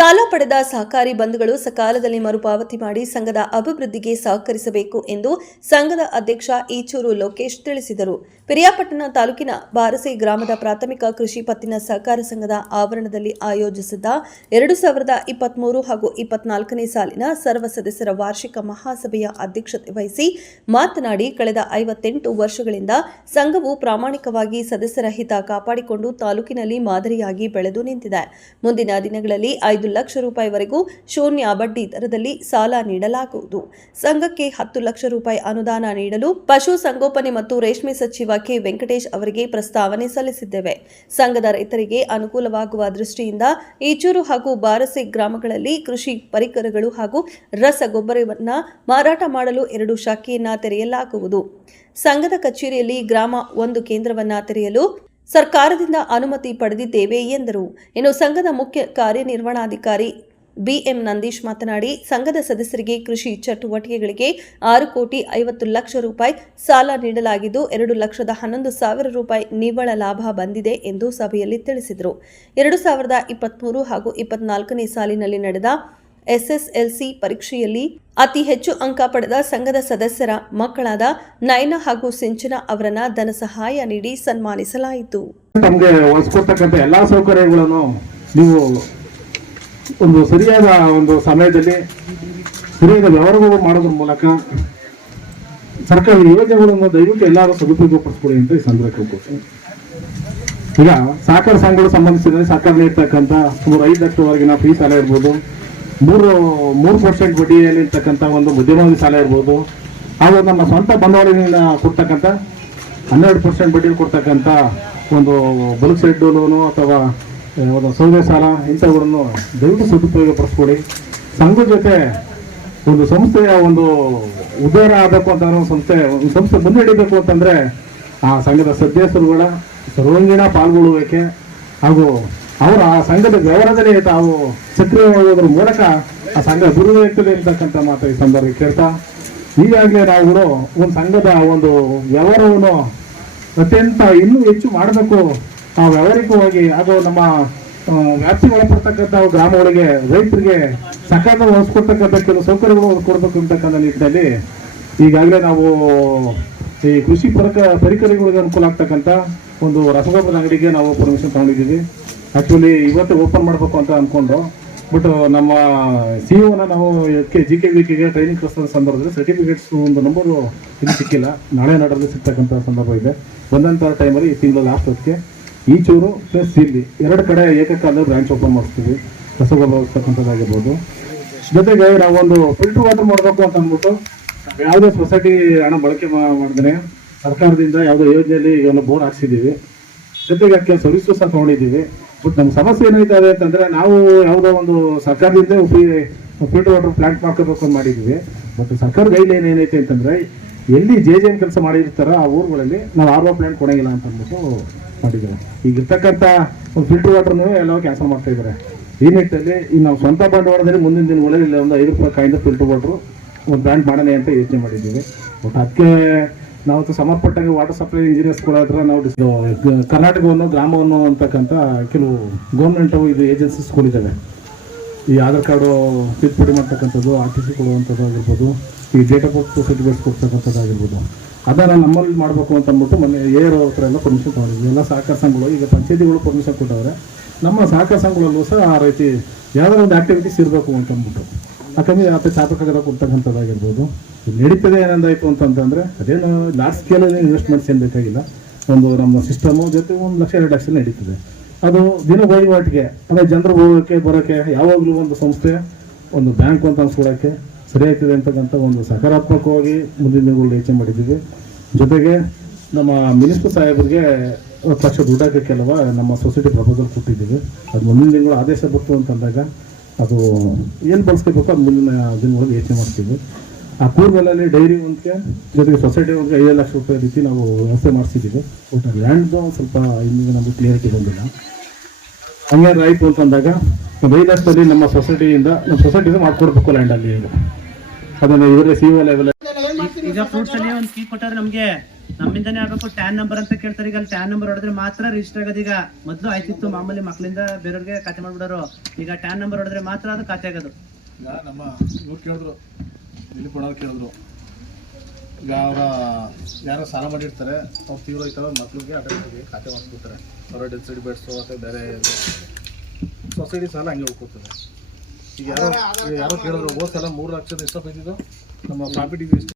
ಸಾಲ ಪಡೆದ ಸಹಕಾರಿ ಬಂಧುಗಳು ಸಕಾಲದಲ್ಲಿ ಮರುಪಾವತಿ ಮಾಡಿ ಸಂಘದ ಅಭಿವೃದ್ಧಿಗೆ ಸಹಕರಿಸಬೇಕು ಎಂದು ಸಂಘದ ಅಧ್ಯಕ್ಷ ಈಚೂರು ಲೋಕೇಶ್ ತಿಳಿಸಿದರು. ಪಿರಿಯಾಪಟ್ಟಣ ತಾಲೂಕಿನ ಬಾರಸೆ ಗ್ರಾಮದ ಪ್ರಾಥಮಿಕ ಕೃಷಿ ಪತ್ತಿನ ಸಹಕಾರ ಸಂಘದ ಆವರಣದಲ್ಲಿ ಆಯೋಜಿಸಿದ್ದ ಎರಡು ಸಾವಿರದ ಇಪ್ಪತ್ಮೂರು ಹಾಗೂ ಇಪ್ಪತ್ನಾಲ್ಕನೇ ಸಾಲಿನ ಸರ್ವ ಸದಸ್ಯರ ವಾರ್ಷಿಕ ಮಹಾಸಭೆಯ ಅಧ್ಯಕ್ಷತೆ ವಹಿಸಿ ಮಾತನಾಡಿ, ಕಳೆದ ಐವತ್ತೆಂಟು ವರ್ಷಗಳಿಂದ ಸಂಘವು ಪ್ರಾಮಾಣಿಕವಾಗಿ ಸದಸ್ಯರ ಹಿತ ಕಾಪಾಡಿಕೊಂಡು ತಾಲೂಕಿನಲ್ಲಿ ಮಾದರಿಯಾಗಿ ಬೆಳೆದು ನಿಂತಿದೆ. ಮುಂದಿನ ದಿನಗಳಲ್ಲಿ ಐದು ಲಕ್ಷ ರೂಪಾಯಿವರೆಗೂ ಶೂನ್ಯ ಬಡ್ಡಿ ದರದಲ್ಲಿ ಸಾಲ ನೀಡಲಾಗುವುದು. ಸಂಘಕ್ಕೆ ಹತ್ತು ಲಕ್ಷ ರೂಪಾಯಿ ಅನುದಾನ ನೀಡಲು ಪಶು ಸಂಗೋಪನೆ ಮತ್ತು ರೇಷ್ಮೆ ಸಚಿವ ಕೆ ವೆಂಕಟೇಶ್ ಅವರಿಗೆ ಪ್ರಸ್ತಾವನೆ ಸಲ್ಲಿಸಿದ್ದೇವೆ. ಸಂಘದ ರೈತರಿಗೆ ಅನುಕೂಲವಾಗುವ ದೃಷ್ಟಿಯಿಂದ ಈಚೂರು ಹಾಗೂ ಬಾರಸೆ ಗ್ರಾಮಗಳಲ್ಲಿ ಕೃಷಿ ಪರಿಕರಗಳು ಹಾಗೂ ರಸಗೊಬ್ಬರವನ್ನು ಮಾರಾಟ ಮಾಡಲು ಎರಡು ಶಾಖೆಯನ್ನ ತೆರೆಯಲಾಗುವುದು. ಸಂಘದ ಕಚೇರಿಯಲ್ಲಿ ಗ್ರಾಮ ಒಂದು ಕೇಂದ್ರವನ್ನ ತೆರೆಯಲು ಸರ್ಕಾರದಿಂದ ಅನುಮತಿ ಪಡೆದಿದ್ದೇವೆ ಎಂದರು. ಇನ್ನು ಸಂಘದ ಮುಖ್ಯ ಕಾರ್ಯನಿರ್ವಹಣಾಧಿಕಾರಿ ಬಿಎಂ ನಂದೀಶ್ ಮಾತನಾಡಿ, ಸಂಘದ ಸದಸ್ಯರಿಗೆ ಕೃಷಿ ಚಟುವಟಿಕೆಗಳಿಗೆ ಆರು ಕೋಟಿ ಐವತ್ತು ಲಕ್ಷ ರೂಪಾಯಿ ಸಾಲ ನೀಡಲಾಗಿದ್ದು, ಎರಡು ಲಕ್ಷದ ಹನ್ನೊಂದು ಸಾವಿರ ರೂಪಾಯಿ ನಿವ್ವಳ ಲಾಭ ಬಂದಿದೆ ಎಂದು ಸಭೆಯಲ್ಲಿ ತಿಳಿಸಿದರು. ಎರಡು ಸಾವಿರದ ಇಪ್ಪತ್ತ್ಮೂರು ಹಾಗೂ ಇಪ್ಪತ್ನಾಲ್ಕನೇ ಸಾಲಿನಲ್ಲಿ ನಡೆದ ಎಸ್ಎಸ್ಎಲ್ಸಿ ಪರೀಕ್ಷೆಯಲ್ಲಿ ಅತಿ ಹೆಚ್ಚು ಅಂಕ ಪಡೆದ ಸಂಘದ ಸದಸ್ಯರ ಮಕ್ಕಳಾದ ನಯನ ಹಾಗೂ ಸಿಂಚನ ಅವರನ್ನ ಧನ ಸಹಾಯ ನೀಡಿ ಸನ್ಮಾನಿಸಲಾಯಿತು. ತಮಗೆ ಒಳಸ್ಕೊಡ್ತಕ್ಕಂಥ ಎಲ್ಲಾ ಸೌಕರ್ಯಗಳನ್ನು ನೀವು ಒಂದು ಸರಿಯಾದ ಒಂದು ಸಮಯದಲ್ಲಿ, ಸರಿಯಾದ ವ್ಯವಹಾರಗಳು ಮಾಡೋದ್ರ ಮೂಲಕ ಸರ್ಕಾರದ ಯೋಜನೆಗಳನ್ನು ದಯವಿಟ್ಟು ಎಲ್ಲರೂ ಸದುಪಯೋಗ ಪಡಿಸ್ಕೊಳ್ಳಿ ಅಂತ ಈ ಸಂದರ್ಭ ಈಗ ಸಹಕಾರ ಸಂಘಗಳು ಸಂಬಂಧಿಸಿದಂತೆ ಸರ್ಕಾರ ನೀಡ್ತಕ್ಕಂಥ ಸುಮಾರು ಐದು ಲಕ್ಷವರೆಗಿನ ಫೀಸ್ ಸಾಲ ಇರ್ಬೋದು. ಮೂರು ಮೂರು ಪರ್ಸೆಂಟ್ ಬಡ್ಡಿಯಲ್ಲಿ ಇರ್ತಕ್ಕಂಥ ಒಂದು ಮಧ್ಯಮಾವಧಿ ಸಾಲ ಇರ್ಬೋದು. ಹಾಗೂ ನಮ್ಮ ಸ್ವಂತ ಬಂಡವಾಳದಿಂದ ಕೊಡ್ತಕ್ಕಂಥ ಹನ್ನೆರಡು ಪರ್ಸೆಂಟ್ ಬಡ್ಡಿಯಲ್ಲಿ ಕೊಡ್ತಕ್ಕಂಥ ಒಂದು ಬಲ್ಕ್ ಸೆಡ್ ಲೋನು ಅಥವಾ ಒಂದು ಸೌದೆ ಸಾಲ ಇಂಥವುಗಳನ್ನು ದಯವಿಟ್ಟು ಸದುಪಯೋಗ ಪಡಿಸ್ಕೊಡಿ ಸಂಘದ ಜೊತೆ ಒಂದು ಸಂಸ್ಥೆಯ ಒಂದು ಉದ್ಧಾರ ಆಗಬೇಕು ಅಂತ ಸಂಸ್ಥೆ, ಒಂದು ಸಂಸ್ಥೆ ಮುನ್ನಡಿಬೇಕು ಅಂತಂದರೆ ಆ ಸಂಘದ ಸದಸ್ಯರುಗಳ ಸರ್ವಾಂಗೀಣ ಪಾಲ್ಗೊಳ್ಳುವಿಕೆ ಹಾಗೂ ಅವರ ಆ ಸಂಘದ ವ್ಯವಹಾರದಲ್ಲಿ ತಾವು ಸಕ್ರಿಯವಾಗುವುದರ ಮೂಲಕ ಆ ಸಂಘ ದುರ್ವ್ಯಕ್ತದೆ ಅಂತಕ್ಕಂಥ ಮಾತು ಈ ಸಂದರ್ಭ ಕೇಳ್ತಾ, ಈಗಾಗಲೇ ನಾವುಗಳು ಒಂದು ಸಂಘದ ಒಂದು ವ್ಯವಹಾರವನ್ನು ಅತ್ಯಂತ ಇನ್ನೂ ಹೆಚ್ಚು ಮಾಡಬೇಕು. ಆ ವ್ಯವಹಾರಿಕವಾಗಿ ಹಾಗೂ ನಮ್ಮ ವ್ಯಾಪ್ತಿ ಒಳಪಡ್ತಕ್ಕಂಥ ಗ್ರಾಮಗಳಿಗೆ ರೈತರಿಗೆ ಸಕಾಲ ಹೊಸ್ಕೊಡ್ತಕ್ಕಂಥ ಕೆಲವು ಸೌಕರ್ಯಗಳು ಕೊಡಬೇಕು ಅಂತಕ್ಕಂಥ ನಿಟ್ಟಿನಲ್ಲಿ ಈಗಾಗಲೇ ನಾವು ಈ ಕೃಷಿ ಪರಕ, ಪರಿಕರಗಳಿಗೆ ಅನುಕೂಲ ಆಗ್ತಕ್ಕಂಥ ಒಂದು ರಸಗೊಬ್ಬರದ ಅಂಗಡಿಗೆ ನಾವು ಪರ್ಮಿಷನ್ ತಗೊಂಡಿದ್ದೀವಿ. ಆಕ್ಚುಲಿ ಇವತ್ತು ಓಪನ್ ಮಾಡಬೇಕು ಅಂತ ಅಂದ್ಕೊಂಡು ಬಟ್ ನಮ್ಮ ಸಿ ಒನ ನಾವು ಕೆ ಜಿ ಕೆ ವಿ ಕೆಗೆ ಟ್ರೈನಿಂಗ್ ಕಳಿಸೋ ಸಂದರ್ಭದಲ್ಲಿ ಸರ್ಟಿಫಿಕೇಟ್ಸ್ ಒಂದು ನಂಬರು ಇದು ಸಿಕ್ಕಿಲ್ಲ. ನಾಳೆ ನಾಡಲ್ಲಿ ಸಿಗ್ತಕ್ಕಂಥ ಸಂದರ್ಭ ಇದೆ. ಒಂದಂಥ ಟೈಮಲ್ಲಿ ಈ ತಿಂಗಳ ಲಾಸ್ಟ್ ಹೊತ್ತಿಗೆ ಈಚೂರು ಪ್ಲಸ್ ಇಲ್ಲಿ ಎರಡು ಕಡೆ ಏಕಕಾಲದಲ್ಲಿ ಬ್ರಾಂಚ್ ಓಪನ್ ಮಾಡಿಸ್ತೀವಿ. ರಸಗೊಬ್ಬರ ಜೊತೆಗೆ ನಾವೊಂದು ಫಿಲ್ಟರ್ ವಾಟರ್ ಮಾಡಬೇಕು ಅಂತ ಅಂದ್ಬಿಟ್ಟು ಯಾವುದೇ ಸೊಸೈಟಿ ಹಣ ಬಳಕೆ ಮಾಡಿದ್ರೆ ಸರ್ಕಾರದಿಂದ ಯಾವುದೋ ಯೋಜನೆಯಲ್ಲಿ ಒಂದು ಬೋರ್ ಹಾಕ್ಸಿದ್ದೀವಿ. ಜೊತೆಗೆ ಅದಕ್ಕೆ ಸರ್ವಿಸು ಸಹ ತಗೊಂಡಿದ್ದೀವಿ. ಬಟ್ ನಮ್ಮ ಸಮಸ್ಯೆ ಏನಾಯ್ತದೆ ಅಂತಂದ್ರೆ ನಾವು ಯಾವುದೋ ಒಂದು ಸರ್ಕಾರದಿಂದ ಫಿಲ್ಟರ್ ವಾಟರ್ ಪ್ಲಾಂಟ್ ಮಾಡ್ಕೋಬೇಕು ಅಂತ ಮಾಡಿದ್ವಿ. ಬಟ್ ಸರ್ಕಾರ ಗೈಡ್ಲೈನ್ ಏನೈತೆ ಅಂತಂದ್ರೆ ಎಲ್ಲಿ ಜೆ ಜೆ ಎಂ ಕೆಲಸ ಮಾಡಿರ್ತಾರೋ ಆ ಊರುಗಳಲ್ಲಿ ನಾವು ಆರ್ ಓ ಪ್ಲಾಂಟ್ ಕೊಡಂಗಿಲ್ಲ ಅಂತ ಅಂದ್ಬಿಟ್ಟು ಮಾಡಿದ್ದಾರೆ. ಈಗ ಇರ್ತಕ್ಕಂಥ ಒಂದು ಫಿಲ್ಟರ್ ವಾಟರ್ನು ಎಲ್ಲ ಕ್ಯಾನ್ಸಲ್ ಮಾಡ್ತಾ ಇದ್ದಾರೆ. ಈ ನಿಟ್ಟಿನಲ್ಲಿ ಈಗ ನಾವು ಸ್ವಂತ ಬಂಡವಾಳದಲ್ಲಿ ಮುಂದಿನ ದಿನಗಳಲ್ಲಿ ಒಂದು ಐದು ರೂಪಾಯಿ ಕಾಯಿಂದ ಫಿಲ್ಟರ್ ವಾಟರ್ ಒಂದು ಬ್ರ್ಯಾಂಡ್ ಮಾಡೋಣ ಅಂತ ಯೋಚನೆ ಮಾಡಿದ್ದೀವಿ. ಬಟ್ ಅದಕ್ಕೆ ನಾವು ಸಂಬಂಧಪಟ್ಟಾಗ ವಾಟರ್ ಸಪ್ಲೈ ಇಂಜಿನಿಯರ್ಸ್ ಕೂಡ ಹತ್ರ ನಾವು ಕರ್ನಾಟಕವನ್ನು, ಗ್ರಾಮವನ್ನು ಅಂತಕ್ಕಂಥ ಕೆಲವು ಗೌರ್ಮೆಂಟ್ ಇದು ಏಜೆನ್ಸೀಸ್ಗಳಿದ್ದಾವೆ ಈ ಆಧಾರ್ ಕಾರ್ಡು ತಿದ್ದುಪಡಿ ಮಾಡ್ತಕ್ಕಂಥದ್ದು ಆರ್ ಟಿ ಸಿ ಕೊಡುವಂಥದ್ದು ಆಗಿರ್ಬೋದು, ಈ ಡೇಟ್ ಆಫ್ ಬರ್ತ್ ಸರ್ಟಿಫಿಕೇಟ್ಸ್ ಕೊಡ್ತಕ್ಕಂಥದ್ದು ಆಗಿರ್ಬೋದು. ಅದನ್ನು ನಮ್ಮಲ್ಲಿ ಮಾಡಬೇಕು ಅಂತ ಅಂದ್ಬಿಟ್ಟು ಮೊನ್ನೆ ಆರ್ ಹತ್ರ ಎಲ್ಲ ಪರ್ಮಿಷನ್ ತೊಗೊಂಡಿದ್ವಿ. ಎಲ್ಲ ಸಹಕಾರ ಸಂಘಗಳು, ಈಗ ಪಂಚಾಯತಿಗಳು ಪರ್ಮಿಷನ್ ಕೊಟ್ಟವ್ರೆ. ನಮ್ಮ ಸಹಕಾರ ಸಂಘಗಳಲ್ಲೂ ಸಹ ಆ ರೀತಿ ಯಾವುದೋ ಒಂದು ಆಕ್ಟಿವಿಟೀಸ್ ಇರಬೇಕು ಅಂತ ಅಂದ್ಬಿಟ್ಟು. ಯಾಕಂದ್ರೆ ಮತ್ತೆ ಚಾಪಕರ ಕೊಡ್ತಕ್ಕಂಥದ್ದಾಗಿರ್ಬೋದು. ನಡೀತದೆ ಏನಂದಾಯಿತು ಅಂತಂದ್ರೆ ಅದೇನು ಲಾರ್ಜ್ ಸ್ಕೇಲಲ್ಲಿ ಇನ್ವೆಸ್ಟ್ಮೆಂಟ್ಸ್ ಏನು ಬೇಕಾಗಿಲ್ಲ. ಒಂದು ನಮ್ಮ ಸಿಸ್ಟಮು ಜೊತೆ ಒಂದು ಲಕ್ಷ ಎರಡು ಲಕ್ಷ ನಡೀತದೆ. ಅದು ದಿನ ವಹಿವಾಟಿಗೆ ಅಂದರೆ ಜನರು ಹೋಗೋಕ್ಕೆ ಬರೋಕ್ಕೆ ಯಾವಾಗಲೂ ಒಂದು ಸಂಸ್ಥೆ, ಒಂದು ಬ್ಯಾಂಕ್ ಅಂತ ಅನ್ಸ್ಕೊಳಕ್ಕೆ ಸರಿ ಆಗ್ತದೆ ಅಂತಕ್ಕಂಥ ಒಂದು ಸಕಾರಾತ್ಮಕವಾಗಿ ಮುಂದಿನ ದಿನಗಳು ಯೋಚನೆ ಮಾಡಿದ್ದೀವಿ. ಜೊತೆಗೆ ನಮ್ಮ ಮಿನಿಸ್ಟರ್ ಸಾಹೇಬರಿಗೆ ಲಕ್ಷ ಹಾಕೋಕ್ಕೆಲ್ಲವ ನಮ್ಮ ಸೊಸೈಟಿ ಪ್ರಪೋಸಲ್ ಕೊಟ್ಟಿದ್ದೀವಿ. ಅದು ಮುಂದಿನ ದಿನಗಳು ಆದೇಶ ಬಂತು ಅಂತಂದಾಗ ಅದು ಏನು ಬಳಸ್ಕೋಬೇಕು ಅದು ಮುಂದಿನ ದಿನಗಳಲ್ಲಿ ಯೋಚನೆ ಮಾಡ್ತೀವಿ. ಆ ಕೂರ್ಗಲ್ಲಲ್ಲಿ ಡೈರಿ ಒಂದಕ್ಕೆ ಜೊತೆಗೆ ಸೊಸೈಟಿ ಒಂದಕ್ಕೆ ಐದು ಲಕ್ಷ ರೂಪಾಯಿ ರೀತಿ ನಾವು ವ್ಯವಸ್ಥೆ ಮಾಡಿಸಿದ್ದೀವಿ. ಬಟ್ ಲ್ಯಾಂಡ್ದು ಒಂದು ಸ್ವಲ್ಪ ಇನ್ನೂ ನಮಗೆ ಕ್ಲಿಯರಿಟಿ ಬಂದಿಲ್ಲ. ಹಂಗೆ ರೈತು ಅಂತಂದಾಗ ಒಂದು ಐದು ಲಕ್ಷದಲ್ಲಿ ನಮ್ಮ ಸೊಸೈಟಿಯಿಂದ ನಮ್ಮ ಸೊಸೈಟಿಯಿಂದ ಮಾಡ್ಕೊಡ್ಬೇಕು ಲ್ಯಾಂಡಲ್ಲಿ ಅದನ್ನು ಇವರೇ ಸಿ ಲೆವೆಲ್ ಈಗ ಫ್ರೂಟ್ಸಲ್ಲಿ ಒಂದು ಕೀ ಕೊಟ್ಟರೆ ನಮ್ಗೆ ನಮ್ಮಿಂದನೇ ಆಗ್ಬೇಕು ಟ್ಯಾನ್ ನಂಬರ್ ಅಂತ ಕೇಳ್ತಾರೆ. ಈಗ ಅಲ್ಲಿ ಟ್ಯಾನ್ ನಂಬರ್ ಹೊಡೆದ್ರೆ ಮಾತ್ರ ರಿಜಿಸ್ಟರ್ ಆಗೋದು. ಈಗ ಮೊದಲು ಆಯ್ತಿತ್ತು, ಮಾಮೂಲಿ ಮಕ್ಕಳಿಂದ ಬೇರೆಯವ್ರಿಗೆ ಖಾತೆ ಮಾಡಿಬಿಡೋರು. ಈಗ ಟ್ಯಾನ್ ನಂಬರ್ ಹೊಡೆದ್ರೆ ಮಾತ್ರ ಅದು ಖಾತೆ ಆಗೋದು. ಈಗ ನಮ್ಮ ಇವ್ರು ಕೇಳಿದ್ರು. ಇಲ್ಲಿ ಅಣ್ಣವ್ರು ಕೇಳಿದ್ರು. ಈಗ ಅವರ ಯಾರೋ ಸಾಲ ಮಾಡಿರ್ತಾರೆ, ಅವ್ರು ತೀವ್ರ ಮಕ್ಕಳಿಗೆ ಮಕ್ಳಿಗೆ ಅಟೆಂಡ್ಗೆ ಖಾತೆ ಮಾಡಿಸ್ಬಿಡ್ತಾರೆ ಅವರ ಡೆತ್ ಸರ್ಟಿಫಿಕೇಟ್ಸು ಮತ್ತು ಬೇರೆ ಸೊಸೈಟಿ ಸಾಲ ಹಂಗೆ ಹೋಗ್ಕೊಡ್ತದೆ ಈಗ ಯಾರೋ ಯಾರೋ ಕೇಳಿದ್ರು, ಹೋದ ಸಲ ಮೂರು ಲಕ್ಷದ ಎಷ್ಟೋ ನಮ್ಮ ಎಷ್ಟು